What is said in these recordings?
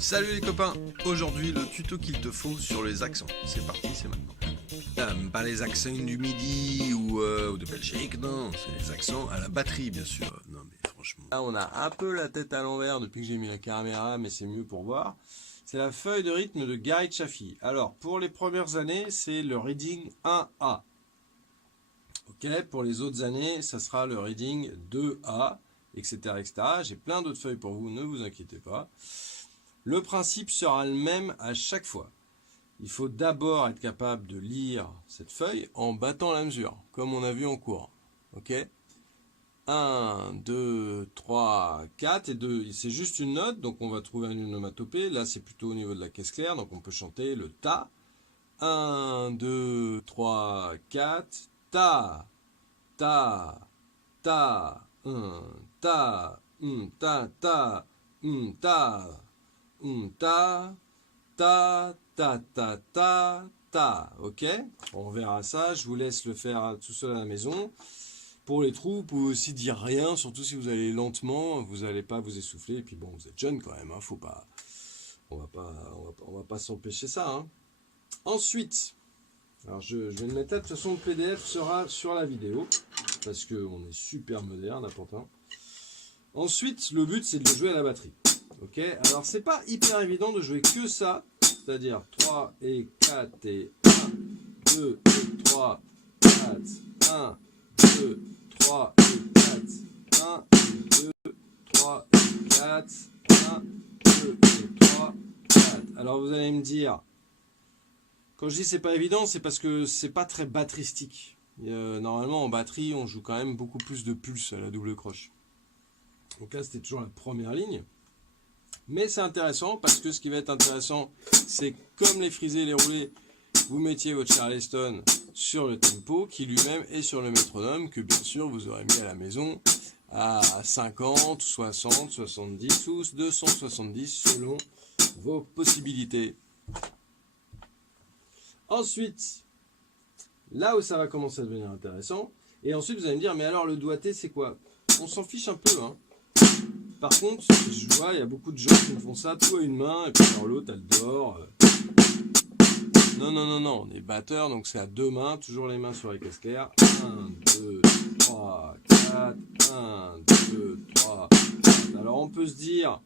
Salut les copains, aujourd'hui le tuto qu'il te faut sur les accents. C'est parti, c'est maintenant. Pas les accents du midi ou de Belgique, non, c'est les accents à la batterie bien sûr. Non mais franchement. Là on a un peu la tête à l'envers depuis que j'ai mis la caméra, mais c'est mieux pour voir. C'est la feuille de rythme de Gary Chaffee. Alors pour les premières années, c'est le reading 1A. Ok, pour les autres années, ça sera le reading 2A, etc. etc. J'ai plein d'autres feuilles pour vous, ne vous inquiétez pas. Le principe sera le même à chaque fois. Il faut d'abord être capable de lire cette feuille en battant la mesure, comme on a vu en cours. Ok ? 1, 2, 3, 4 et 2. C'est juste une note, donc on va trouver une onomatopée. Là, c'est plutôt au niveau de la caisse claire, donc on peut chanter le ta. 1, 2, 3, 4. Ta, ta, ta, ta, ta, ta, ta, ta, ta, ta, ta, ta, ta. Ok, on verra ça. Je vous laisse le faire tout seul à la maison. Pour les trous, vous pouvez aussi dire rien, surtout si vous allez lentement, vous n'allez pas vous essouffler. Et puis bon, vous êtes jeune quand même, hein, faut pas, on va pas s'empêcher ça. Hein. Ensuite, alors je vais le mettre là. De toute façon, le PDF sera sur la vidéo parce que on est super moderne à Pantin. Ensuite, le but c'est de le jouer à la batterie. Ok, alors c'est pas hyper évident de jouer que ça, c'est-à-dire 3 et 4 et 1, 2 et 3, 4, 1, 2, 3 et 4, 1, 2, 3 et 4, 1, 2 et 3, 4. Alors vous allez me dire, quand je dis c'est pas évident, c'est parce que c'est pas très batteristique. Normalement en batterie, on joue quand même beaucoup plus de pulses à la double croche. Donc là, c'était toujours la première ligne. Mais c'est intéressant parce que ce qui va être intéressant, c'est comme les frisés et les roulés, vous mettiez votre Charleston sur le tempo qui lui-même est sur le métronome que bien sûr vous aurez mis à la maison à 50, 60, 70 ou 270 selon vos possibilités. Ensuite, là où ça va commencer à devenir intéressant, et ensuite vous allez me dire, mais alors le doigté c'est quoi? On s'en fiche un peu, hein. Par contre, je vois, il y a beaucoup de gens qui me font ça, tout à une main, et puis alors l'autre, elle dort. Non, non, non, non, on est batteur, donc c'est à deux mains, toujours les mains sur les caisses claires. 1, 2, 3, 4, 1, 2, 3, 4. Alors on peut se dire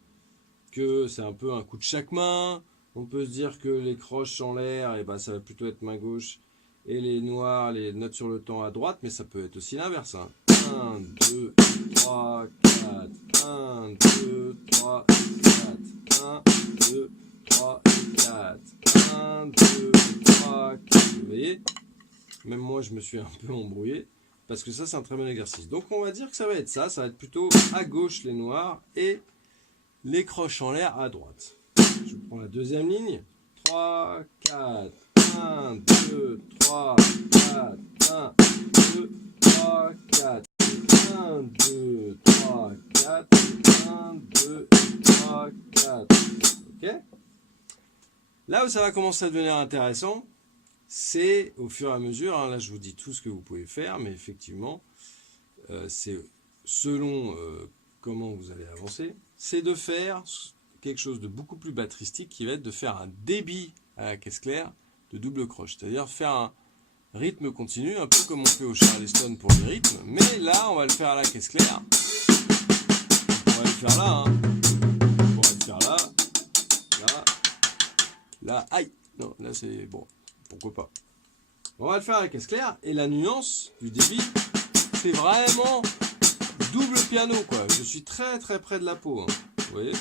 que c'est un peu un coup de chaque main, on peut se dire que les croches en l'air, et ben, ça va plutôt être main gauche, et les noirs, les notes sur le temps à droite, mais ça peut être aussi l'inverse. Hein. 1, 2, 3, 4, 1, 2, 3, 4, 1, 2, 3, 4, 1, 2, 3, 4. Vous voyez, même moi je me suis un peu embrouillé, parce que ça c'est un très bon exercice. Donc on va dire que ça va être ça va être plutôt à gauche les noirs, et les croches en l'air à droite. Je prends la deuxième ligne, 3, 4, 1, 2, 3, 4, 1, 2, 3, 4. 1, 2, 3, 4, 1, 2, 3, 4. Ok ? Là où ça va commencer à devenir intéressant, c'est au fur et à mesure, hein, là je vous dis tout ce que vous pouvez faire, mais effectivement, c'est selon comment vous allez avancer, c'est de faire quelque chose de beaucoup plus batteristique qui va être de faire un débit à la caisse claire de double croche, c'est-à-dire faire un rythme continu, un peu comme on fait au Charleston pour les rythmes, mais là on va le faire à la caisse claire. On va le faire là, hein. On va le faire là, là, là, aïe, non, là c'est bon, pourquoi pas. On va le faire à la caisse claire, et la nuance du débit, c'est vraiment double piano, quoi. Je suis très très près de la peau, hein. Vous voyez ?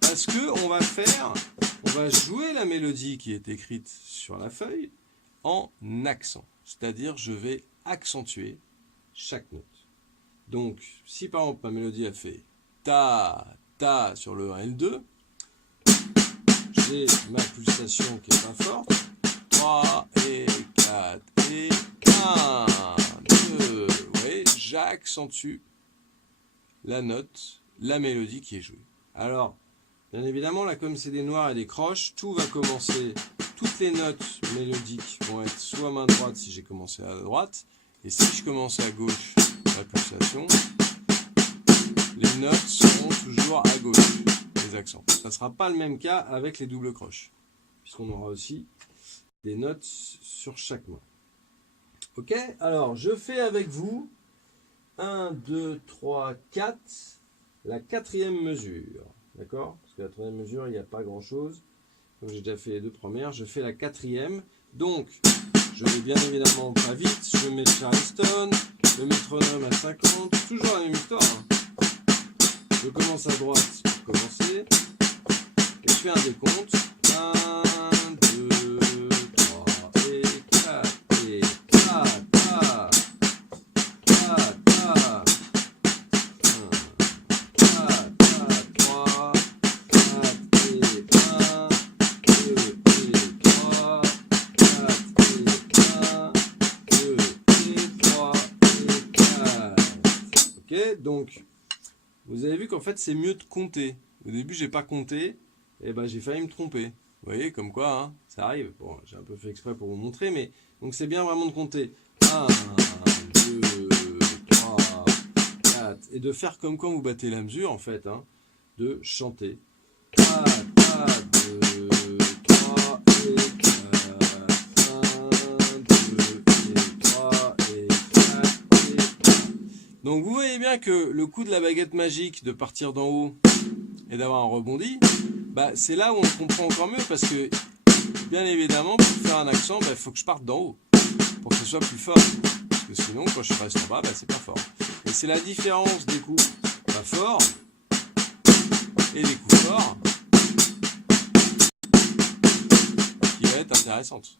Parce que on va jouer la mélodie qui est écrite sur la feuille en accent. C'est-à-dire, je vais accentuer chaque note. Donc, si par exemple ma mélodie elle fait ta, ta sur le 1 et le 2, j'ai ma pulsation qui est pas forte. 3 et 4 et 1, 2. Vous voyez, j'accentue la note, la mélodie qui est jouée. Alors, bien évidemment, là, comme c'est des noirs et des croches, tout va commencer, toutes les notes mélodiques vont être soit main droite si j'ai commencé à droite, et si je commence à gauche, la pulsation, les notes seront toujours à gauche, les accents. Ça ne sera pas le même cas avec les doubles croches, puisqu'on aura aussi des notes sur chaque main. Ok, alors je fais avec vous 1, 2, 3, 4, la quatrième mesure. D'accord? Parce que la troisième mesure, il n'y a pas grand chose. Donc j'ai déjà fait les deux premières, je fais la quatrième. Donc, je vais bien évidemment pas vite, je mets le Charleston, le métronome à 50, toujours la même histoire. Je commence à droite pour commencer, et je fais un décompte. 1, 2, 3, et 4, et 4, 4, 4, 4, 3, 4 et 1, 2 et 3, 4 et 1, 2 et 3 et 4. Ok, donc vous avez vu qu'en fait c'est mieux de compter. Au début j'ai pas compté, et ben j'ai failli me tromper. Vous voyez, comme quoi, hein, ça arrive. Bon, j'ai un peu fait exprès pour vous montrer, mais donc c'est bien vraiment de compter 1, 2, 3, 4, et de faire comme quand vous battez la mesure en fait, hein, de chanter 4, 2, 3 et 4, 1, 2 et 3 et 4 et 4. Donc vous voyez bien que le coup de la baguette magique de partir d'en haut et d'avoir un rebondi, bah, c'est là où on comprend encore mieux, parce que bien évidemment pour faire un accent, il faut que je parte d'en haut pour que ce soit plus fort, parce que sinon quand je reste en bas, c'est pas fort. Et c'est la différence des coups pas forts et des coups forts qui va être intéressante.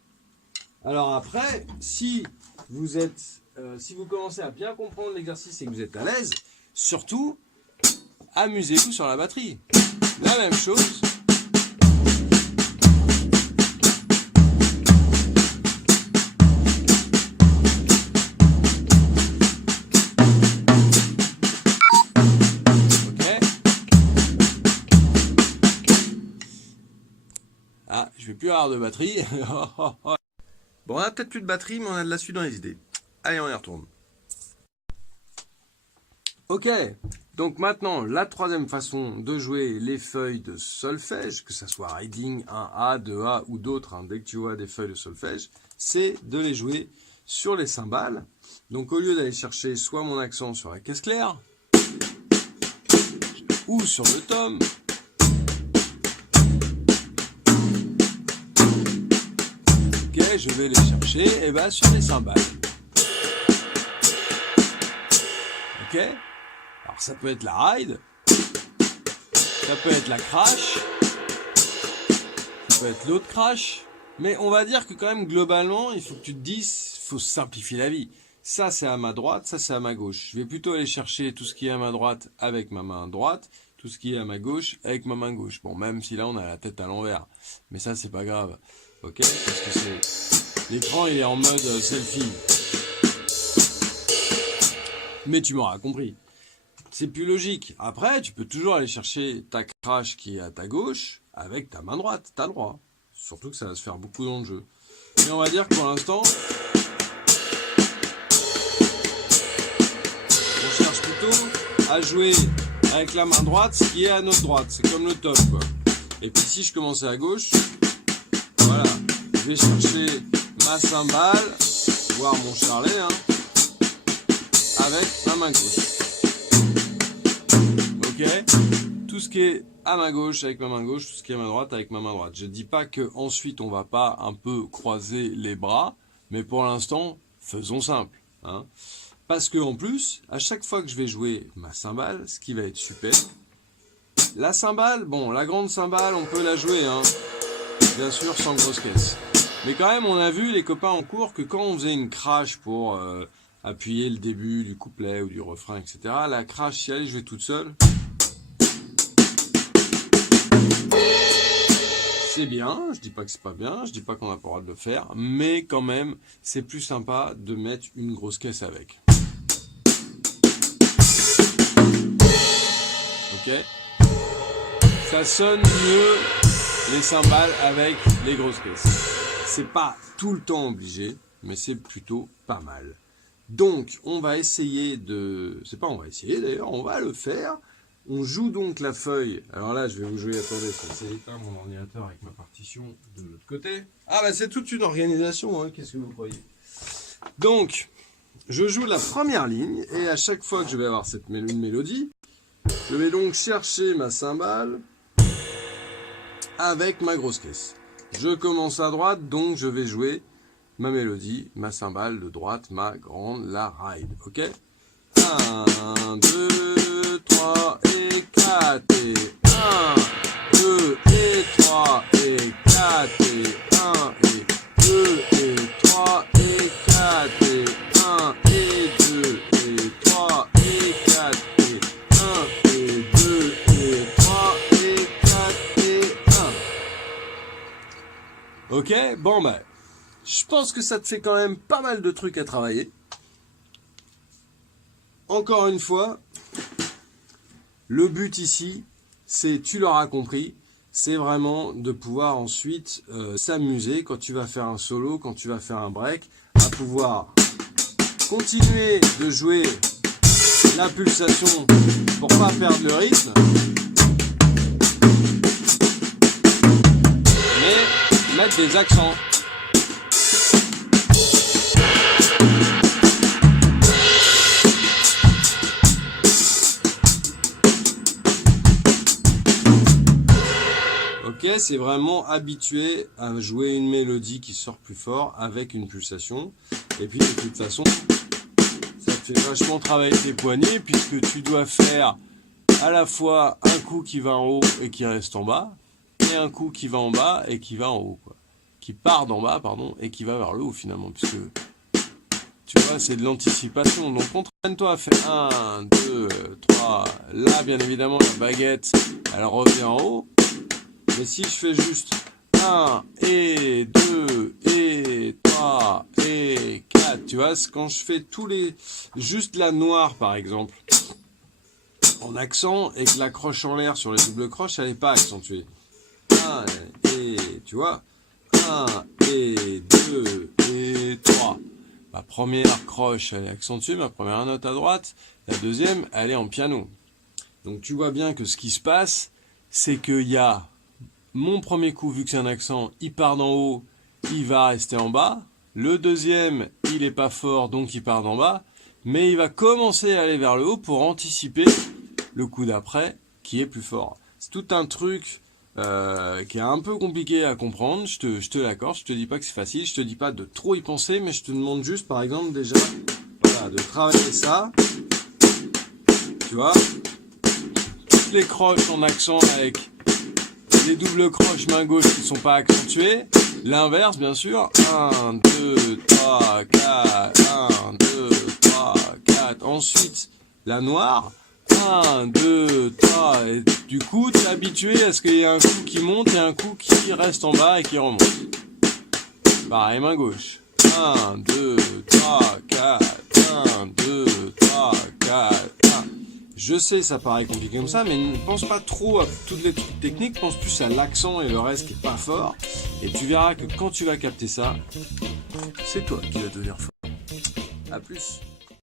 Alors après, si vous commencez à bien comprendre l'exercice et que vous êtes à l'aise, surtout amusez-vous sur la batterie. La même chose. Ah, je vais plus avoir de batterie. Bon, on a peut-être plus de batterie, mais on a de la suite dans les idées. Allez, on y retourne. Ok, donc maintenant, la troisième façon de jouer les feuilles de solfège, que ce soit reading 1A, 2A ou d'autres, hein, dès que tu vois des feuilles de solfège, c'est de les jouer sur les cymbales. Donc au lieu d'aller chercher soit mon accent sur la caisse claire, ou sur le tom, ok, je vais les chercher sur les cymbales. Ok, alors ça peut être la ride, ça peut être la crash, ça peut être l'autre crash, mais on va dire que quand même globalement, il faut que tu te dises, il faut simplifier la vie. Ça c'est à ma droite, ça c'est à ma gauche. Je vais plutôt aller chercher tout ce qui est à ma droite avec ma main droite, tout ce qui est à ma gauche avec ma main gauche. Bon, même si là on a la tête à l'envers, mais ça c'est pas grave, ok, parce que l'écran il est en mode selfie. Mais tu m'auras compris. C'est plus logique. Après, tu peux toujours aller chercher ta crash qui est à ta gauche avec ta main droite. T'as le droit. Surtout que ça va se faire beaucoup dans le jeu. Mais on va dire que pour l'instant, on cherche plutôt à jouer avec la main droite ce qui est à notre droite. C'est comme le top, quoi. Et puis si je commençais à gauche, voilà. Je vais chercher ma cymbale, voire mon charlet, hein, avec ma main gauche. Ok, tout ce qui est à ma gauche avec ma main gauche, tout ce qui est à ma droite avec ma main droite. Je dis pas que ensuite on va pas un peu croiser les bras, mais pour l'instant, faisons simple, hein. Parce que en plus, à chaque fois que je vais jouer ma cymbale, ce qui va être super, la cymbale, bon, la grande cymbale, on peut la jouer, hein, bien sûr, sans grosse caisse. Mais quand même, on a vu les copains en cours que quand on faisait une crash pour appuyer le début du couplet ou du refrain, etc., la crash, si elle est jouée toute seule, c'est bien, je dis pas que c'est pas bien, je dis pas qu'on n'a pas le droit de le faire, mais quand même, c'est plus sympa de mettre une grosse caisse avec. Ok ? Ça sonne mieux les cymbales avec les grosses caisses. C'est pas tout le temps obligé, mais c'est plutôt pas mal. Donc, on va essayer de... C'est pas on va essayer d'ailleurs, on va le faire. On joue donc la feuille. Alors là, je vais vous jouer, attendez, c'est éteint mon ordinateur avec ma partition de l'autre côté. Ah bah c'est toute une organisation, hein, qu'est-ce que vous croyez? Donc, je joue la première ligne, et à chaque fois que je vais avoir une mélodie, je vais donc chercher ma cymbale avec ma grosse caisse. Je commence à droite, donc je vais jouer ma mélodie, ma cymbale de droite, ma grande, la ride, ok? 1, 2, 3 et 4 et 1, 2 et 3 et 4 et 1 et 2 et 3 et 4 et 1 et 2 et 3 et 4 et 1 et 2 et 3 et 4 et 1. Ok, bon ben, je pense que ça te fait quand même pas mal de trucs à travailler. Encore une fois, le but ici, c'est, tu l'auras compris, c'est vraiment de pouvoir ensuite s'amuser quand tu vas faire un solo, quand tu vas faire un break, à pouvoir continuer de jouer la pulsation pour pas perdre le rythme, mais mettre des accents. Ok, c'est vraiment habitué à jouer une mélodie qui sort plus fort avec une pulsation. Et puis de toute façon, ça te fait vachement travailler tes poignets puisque tu dois faire à la fois un coup qui va en haut et qui reste en bas, et un coup qui va en bas et qui va en haut, quoi. Qui part d'en bas, pardon, et qui va vers le haut finalement, puisque tu vois, c'est de l'anticipation. Donc entraîne-toi à faire 1, 2, 3. Là, bien évidemment, la baguette, elle revient en haut. Mais si je fais juste 1 et 2 et 3 et 4, tu vois, quand je fais juste la noire par exemple, en accent, et que la croche en l'air sur les doubles croches, elle n'est pas accentuée. 1 et, tu vois, 1 et 2 et 3. Ma première croche, elle est accentuée, ma première note à droite, la deuxième, elle est en piano. Donc tu vois bien que ce qui se passe, c'est qu'il y a mon premier coup, vu que c'est un accent, il part d'en haut, il va rester en bas. Le deuxième, il est pas fort, donc il part d'en bas. Mais il va commencer à aller vers le haut pour anticiper le coup d'après, qui est plus fort. C'est tout un truc qui est un peu compliqué à comprendre, je te l'accorde. Je te dis pas que c'est facile, je te dis pas de trop y penser, mais je te demande juste, par exemple, déjà, voilà, de travailler ça. Tu vois, toutes les croches en accent avec les doubles croches main gauche qui ne sont pas accentuées. L'inverse, bien sûr. 1, 2, 3, 4. 1, 2, 3, 4. Ensuite, la noire. 1, 2, 3. Et du coup, tu es habitué à ce qu'il y ait un coup qui monte et un coup qui reste en bas et qui remonte. Pareil, main gauche. 1, 2, 3, 4. 1, 2, 3, 4. 1. Je sais, ça paraît compliqué comme ça, mais ne pense pas trop à toutes les trucs techniques, pense plus à l'accent et le reste qui est pas fort. Et tu verras que quand tu vas capter ça, c'est toi qui vas devenir fort. A plus.